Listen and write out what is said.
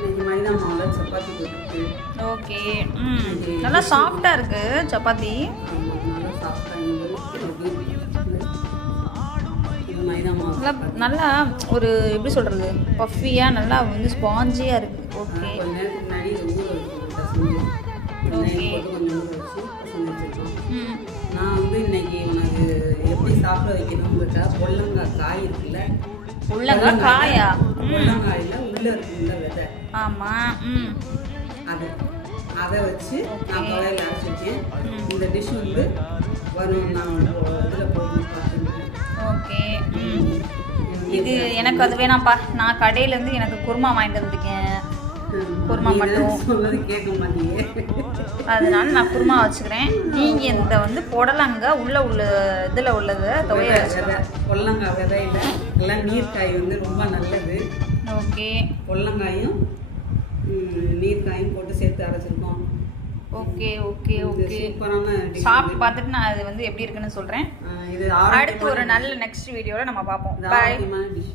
இன்னைக்கு மைதா மாவில் சப்பாத்தி போட்டு. ஓகே. நல்லா சாஃப்டாக இருக்குது சப்பாத்தி. நல்லா சாஃப்டாக மைதா மாவு நல்லா ஒரு எப்படி சொல்கிறது, பஃபியாக நல்லா வந்து ஸ்பாஞ்சியாக இருக்குது. ஓகே. கொஞ்ச நேரத்துக்கு முன்னாடி ஓகே. கொஞ்சம் ஊற வச்சு வச்சுருக்கோம். நான் வந்து இன்னைக்கு உனக்கு எப்படி சாப்பிட வைக்கணும்னு பொல்லங்காய் காய் இருக்குல்ல, உள்ளங்காய் காயா? பொல்லங்காயில் உள்ளே இருக்குல்ல விதை, ஆமாம். அதை வச்சு நான் தொலையில் அரைச்சிருக்கேன். இந்த டிஷ் வந்து வரும், நான் இதில் போய் பார்த்துருக்கேன். ஓகே. இது எனக்கு அது வேணாம்ப்பா. நான் கடையிலேருந்து எனக்கு குருமா வாங்கிட்டு வந்துருக்கேன். குருமா மட்டும் சொன்னது கேட்க மாட்டீங்க, அதனால நான் குருமா வச்சுக்கிறேன். நீங்கள் இந்த வந்து புடலங்காய் உள்ள இதில் உள்ளதை துவைய பொல்லங்காய் விதையில எல்லாம் நீர்க்காய் வந்து ரொம்ப நல்லது. ஓகே. பொல்லங்காயும் நீர்க்காயும் போட்டு சேர்த்து அரைச்சிருக்கோம். Okay okay okay. சூப்பரான சாப்பிட்டு பார்த்துட்டு நான் அது வந்து எப்படி இருக்குன்னு சொல்கிறேன். இது அடுத்து ஒரு நல்ல நெக்ஸ்ட் வீடியோவில் நம்ம பார்ப்போம். பாய். டிஷ்.